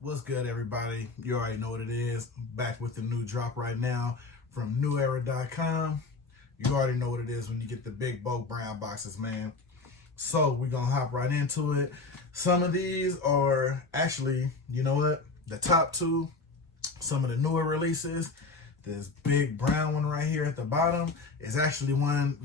What's good, everybody? You already know what it is. Back with the new drop right now from Newera.com. You already know what it is when you get the big bulk brown boxes, man. So we're going to hop right into it. Some of these are actually, you know what? The top two, some of the newer releases. This big brown one right here at the bottom is actually one,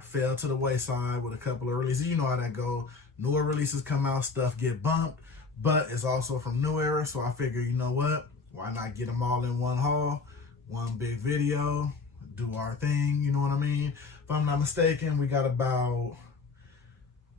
fell to the wayside with a couple of releases. You know how that go. Newer releases come out, stuff get bumped. But it's also from Newera, so I figure, you know what? Why not get them all in one haul, one big video, do our thing, you know what I mean? If I'm not mistaken, we got about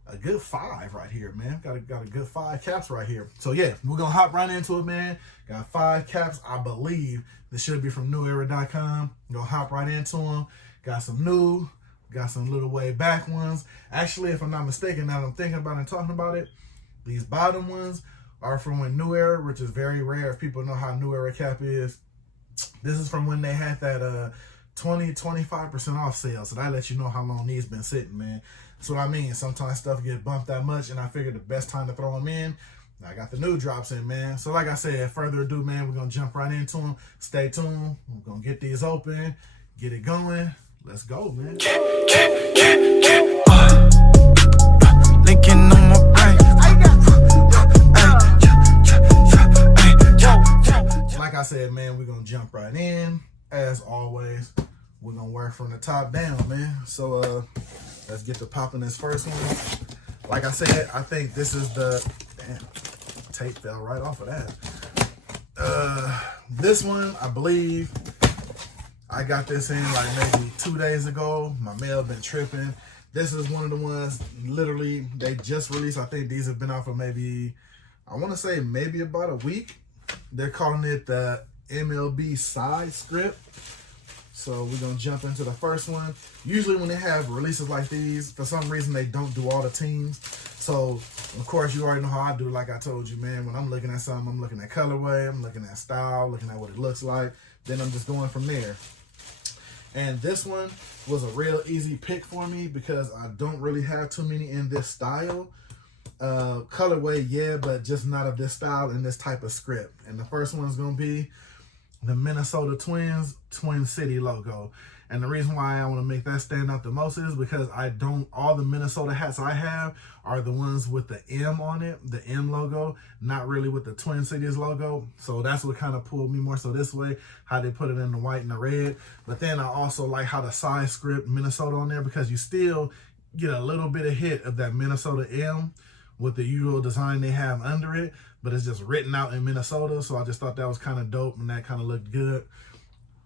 a good 5 right here, man. Got a good 5 caps right here. So yeah, we're gonna hop right into it, man. Got 5 caps, I believe. This should be from Newera.com. Gonna hop right into them. Got some new, got some little way back ones. Actually, if I'm not mistaken, now that I'm thinking about it and talking about it, these bottom ones are from when Newera, which is very rare if people know how Neweracap is. This is from when they had that 20-25% off sale. So that lets you know how long these been sitting, man. That's what I mean. Sometimes stuff get bumped that much, and I figured the best time to throw them in, I got the new drops in, man. So like I said, further ado, man, we're going to jump right into them. Stay tuned. We're going to get these open, get it going. Let's go, man. Linking on my brain. Like I said, man, we're going to jump right in. As always, we're going to work from the top down, man. So let's get to popping this first one. Like I said, I think this is the... Damn, tape fell right off of that. This one, I believe, I got this in like maybe 2 days ago. My mail been tripping. This is one of the ones, literally, they just released. I think these have been out for maybe, I want to say maybe about a week. They're calling it the MLB side script. So we're going to jump into the first one. Usually when they have releases like these, for some reason they don't do all the teams. So, of course, you already know how I do. Like I told you, man, when I'm looking at something, I'm looking at colorway, I'm looking at style, looking at what it looks like. Then I'm just going from there. And this one was a real easy pick for me because I don't really have too many in this style. Colorway, yeah, but just not of this style and this type of script. And the first one is going to be the Minnesota Twins Twin City logo. And the reason why I want to make that stand out the most is because all the Minnesota hats I have are the ones with the M on it, the M logo, not really with the Twin Cities logo. So that's what kind of pulled me more so this way, how they put it in the white and the red. But then I also like how the side script Minnesota on there because you still get a little bit of hit of that Minnesota M with the usual design they have under it, but it's just written out in Minnesota. So I just thought that was kind of dope and that kind of looked good.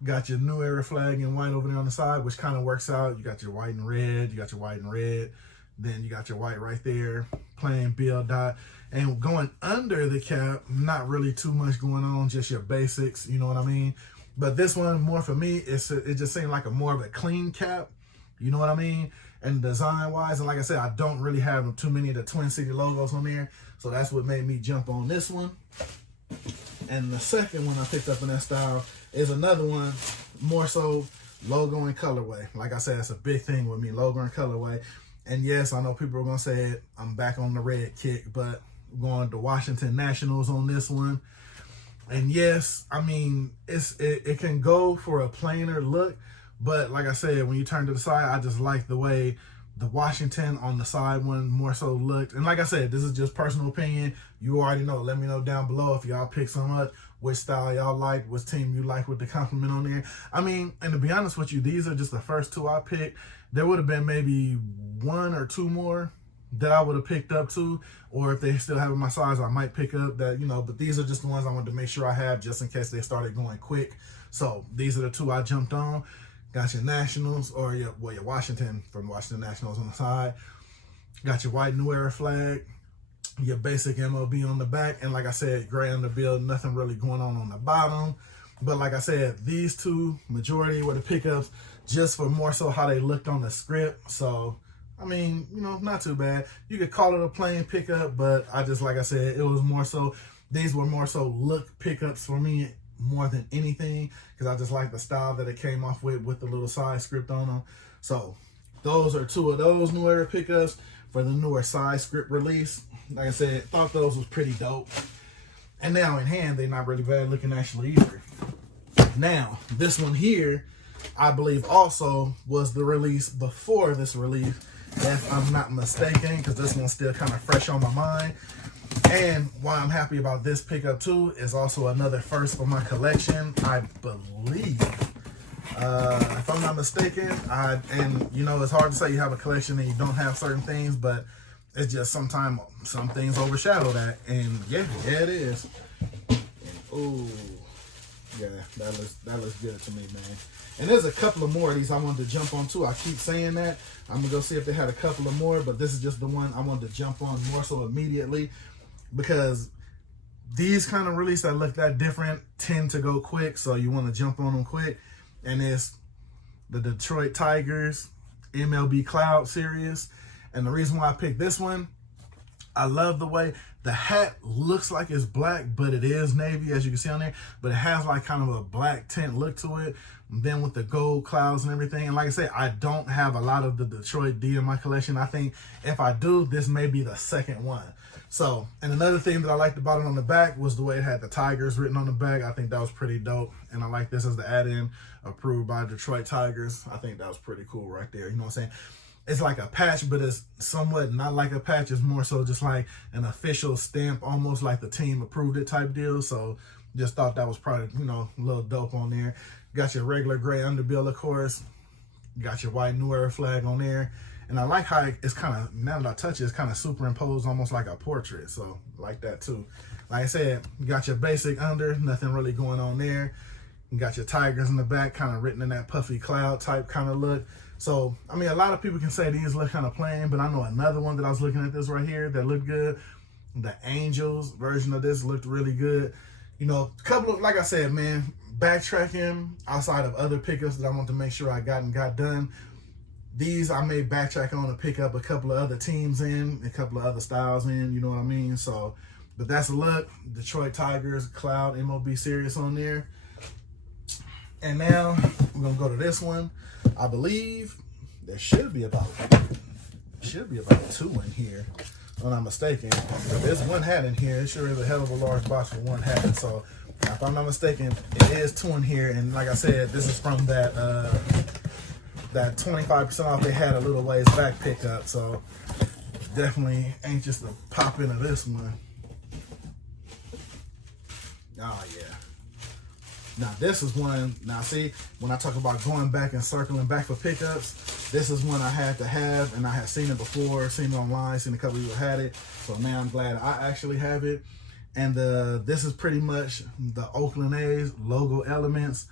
Got your Newera flag in white over there on the side, which kind of works out. You got your white and red. You got your white and red. Then you got your white right there, plain bill dot. And going under the cap, not really too much going on, just your basics, you know what I mean? But this one, more for me, it just seemed like more of a clean cap, you know what I mean? And design-wise, and like I said, I don't really have too many of the Twin City logos on there, so that's what made me jump on this one. And the second one I picked up in that style is another one, more so logo and colorway. Like I said, it's a big thing with me, logo and colorway. And yes, I know people are going to say it, I'm back on the red kick, but I'm going to Washington Nationals on this one. And yes, I mean, it can go for a plainer look, but like I said, when you turn to the side, I just like the way the Washington on the side one more so looked. And like I said, this is just personal opinion. You already know. Let me know down below if y'all pick some up, which style y'all like, which team you like with the compliment on there. I mean, and to be honest with you, these are just the first 2 I picked. There would have been maybe 1 or 2 more that I would have picked up too, or if they still have in my size, I might pick up that, but these are just the ones I wanted to make sure I have just in case they started going quick. So these are the 2 I jumped on. Got your Nationals, or your Washington from Washington Nationals on the side. Got your white Newera flag, your basic MLB on the back, and like I said, gray on the bill, nothing really going on the bottom. But like I said, these 2, majority were the pickups just for more so how they looked on the script. So, I mean, not too bad. You could call it a plain pickup, but I just, like I said, it was more so, these were more so look pickups for me more than anything, because I just like the style that it came off with the little side script on them. So those are 2 of those Newera pickups for the newer side script release. Like I said, thought those was pretty dope. And now in hand, they're not really bad looking actually either. Now, this one here, I believe also was the release before this release, if I'm not mistaken, because this one's still kind of fresh on my mind. And why I'm happy about this pickup too is also another first for my collection, I believe. If I'm not mistaken, and you know, it's hard to say you have a collection and you don't have certain things, but it's just sometimes some things overshadow that. And yeah, it is. Oh, yeah, that looks good to me, man. And there's a couple of more of these I wanted to jump on too. I keep saying that. I'm gonna go see if they had a couple of more, but this is just the one I wanted to jump on more so immediately, because these kind of releases that look that different tend to go quick, so you want to jump on them quick. And it's the Detroit Tigers MLB Cloud series. And the reason why I picked this one, I love the way the hat looks like it's black, but it is navy, as you can see on there. But it has like kind of a black tint look to it. And then with the gold clouds and everything. And like I said, I don't have a lot of the Detroit D in my collection. I think if I do, this may be the second one. So, and another thing that I liked about it on the back was the way it had the Tigers written on the back. I think that was pretty dope. And I like this as the add-in, approved by Detroit Tigers. I think that was pretty cool right there. You know what I'm saying? It's like a patch, but it's somewhat not like a patch. It's more so just like an official stamp, almost like the team approved it type deal. So just thought that was probably, you know, a little dope on there. Got your regular gray underbill, of course. Got your white Newera flag on there. And I like how it's kind of, now that I touch it, it's kind of superimposed almost like a portrait. So I like that too. Like I said, you got your basic under, nothing really going on there. You got your Tigers in the back, kind of written in that puffy cloud type kind of look. So, I mean, a lot of people can say these look kind of plain, but I know another one that I was looking at this right here that looked good. The Angels version of this looked really good. You know, a couple of, like I said, man, backtracking outside of other pickups that I want to make sure I got done. These I may backtrack on to pick up a couple of other teams in, a couple of other styles in, you know what I mean? So, but that's a look. Detroit Tigers Cloud MLB series on there. And now we're gonna go to this one. I believe there should be about two in here, if I'm not mistaken. But there's one hat in here. It sure is a hell of a large box for one hat. So if I'm not mistaken, it is two in here. And like I said, this is from that that 25% off they had a little ways back pickup. So definitely anxious to pop into this one. Oh yeah. Now this is one, now see, when I talk about going back and circling back for pickups, this is one I had to have, and I had seen it before, seen it online, seen a couple of people had it. So man, I'm glad I actually have it. And this is pretty much the Oakland A's logo elements.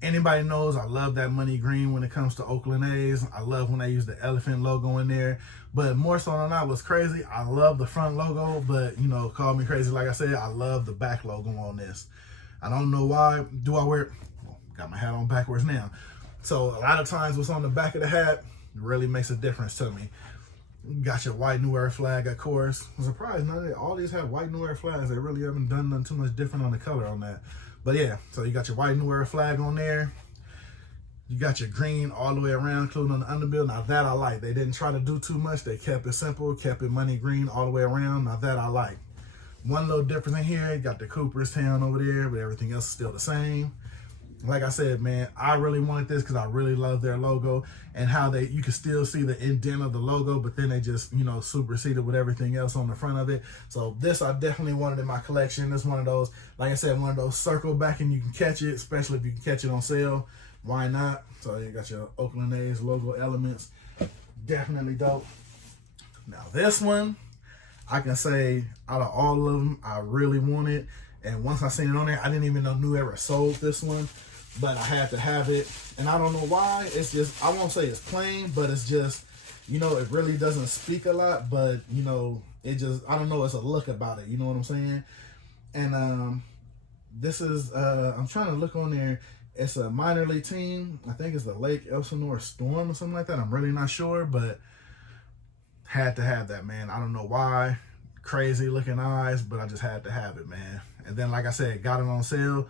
Anybody knows I love that money green when it comes to Oakland A's. I love when they use the elephant logo in there. But more so than that, what's crazy, I love the front logo, but you know, call me crazy. Like I said, I love the back logo on this. I don't know why. Do I wear it? Well, got my hat on backwards now. So a lot of times what's on the back of the hat really makes a difference to me. Got your white Newera flag, of course. I'm surprised none of all these have white Newera flags. They really haven't done nothing too much different on the color on that. But yeah, so you got your white Newera flag on there. You got your green all the way around, including on the underbill. Now that I like. They didn't try to do too much. They kept it simple, kept it money green all the way around. Now that I like. One little difference in here, you got the Cooperstown over there, but everything else is still the same. Like I said, man, I really wanted this because I really love their logo and how you can still see the indent of the logo, but then they just, you know, superseded with everything else on the front of it. So this I definitely wanted in my collection. This is one of those, like I said, one of those circle back and you can catch it, especially if you can catch it on sale. Why not? So you got your Oakland A's logo elements. Definitely dope. Now this one, I can say out of all of them, I really want it. And once I seen it on there, I didn't even know Newera sold this one, but I had to have it. And I don't know why. It's just, I won't say it's plain, but it's just, you know, it really doesn't speak a lot, but, you know, it just, I don't know, it's a look about it. You know what I'm saying? And this is, I'm trying to look on there. It's a minor league team. I think it's the Lake Elsinore Storm or something like that. I'm really not sure, but had to have that, man. I don't know why. Crazy looking eyes, but I just had to have it, man. And then, like I said, got it on sale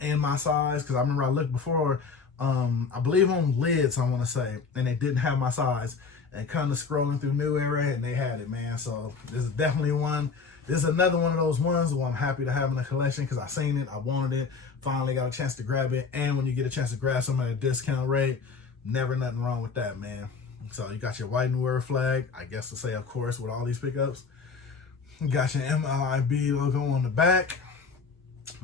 in my size, because I remember I looked before, I believe on lids, I want to say, and they didn't have my size. And kind of scrolling through Newera, and they had it, man. So this is definitely one This is another one of those ones where I'm happy to have in the collection because I seen it, I wanted it, finally got a chance to grab it. And when you get a chance to grab something at a discount rate, never nothing wrong with that, man. So you got your white Newera flag, I guess to say, of course, with all these pickups. You got your MLIB logo on the back.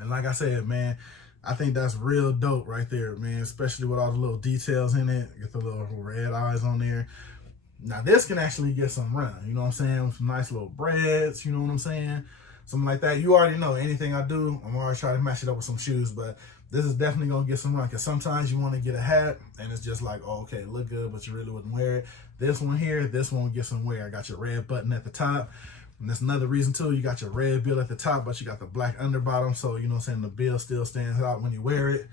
And like I said, man, I think that's real dope right there, man, especially with all the little details in it. Get the little red eyes on there. Now, this can actually get some run, you know what I'm saying? With some nice little breads, you know what I'm saying? Something like that. You already know anything I do, I'm always trying to match it up with some shoes, but this is definitely going to get some run because sometimes you want to get a hat and it's just like, oh, okay, look good, but you really wouldn't wear it. This one here, this one will get some wear. I got your red button at the top. And that's another reason too, you got your red bill at the top, but you got the black underbottom, so you know what I'm saying, the bill still stands out when you wear it.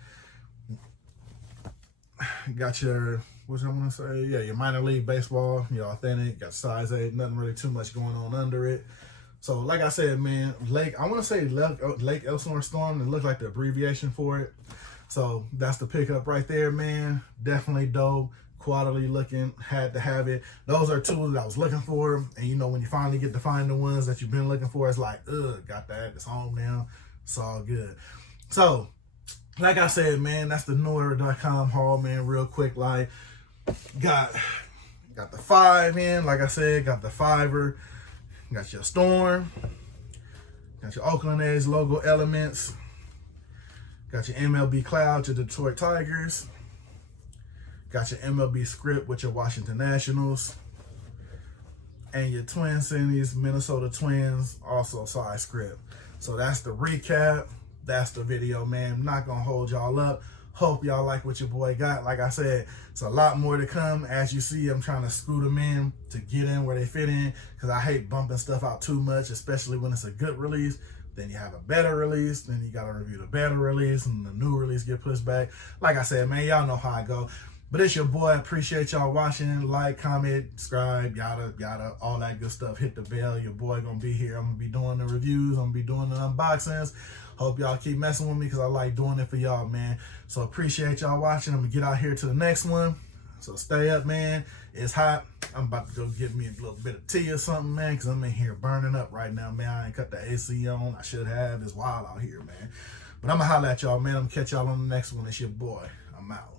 Got your, what I want to say, yeah, your minor league baseball, your authentic, got size 8, nothing really too much going on under it. So like I said, man, I want to say Lake Elsinore Storm, it looked like the abbreviation for it. So that's the pickup right there, man. Definitely dope, quality looking, had to have it. Those are tools that I was looking for, and you know, when you finally get to find the ones that you've been looking for, it's like, got that, it's home now, it's all good. So like I said, man, that's the Newera.com haul, man. Real quick, like, got the 5 in, like I said, got the 5er, got your Storm, got your Oakland A's logo elements, got your MLB Cloud, your Detroit Tigers, got your MLB script with your Washington Nationals, and your Twin Cities Minnesota Twins also side script. So that's the recap. That's the video, man. I'm not gonna hold y'all up. Hope y'all like what your boy got. Like I said, it's a lot more to come. As you see, I'm trying to scoot them in to get in where they fit in, because I hate bumping stuff out too much, especially when it's a good release. Then you have a better release, then you gotta review the better release, and the new release get pushed back. Like I said, man, y'all know how I go. But it's your boy. Appreciate y'all watching. Like, comment, subscribe, yada, yada, all that good stuff. Hit the bell. Your boy gonna be here. I'm gonna be doing the reviews. I'm gonna be doing the unboxings. Hope y'all keep messing with me because I like doing it for y'all, man. So appreciate y'all watching. I'm gonna get out here to the next one. So stay up, man. It's hot. I'm about to go get me a little bit of tea or something, man, because I'm in here burning up right now, man. I ain't cut the AC on. I should have. It's wild out here, man. But I'm gonna holler at y'all, man. I'm gonna catch y'all on the next one. It's your boy. I'm out.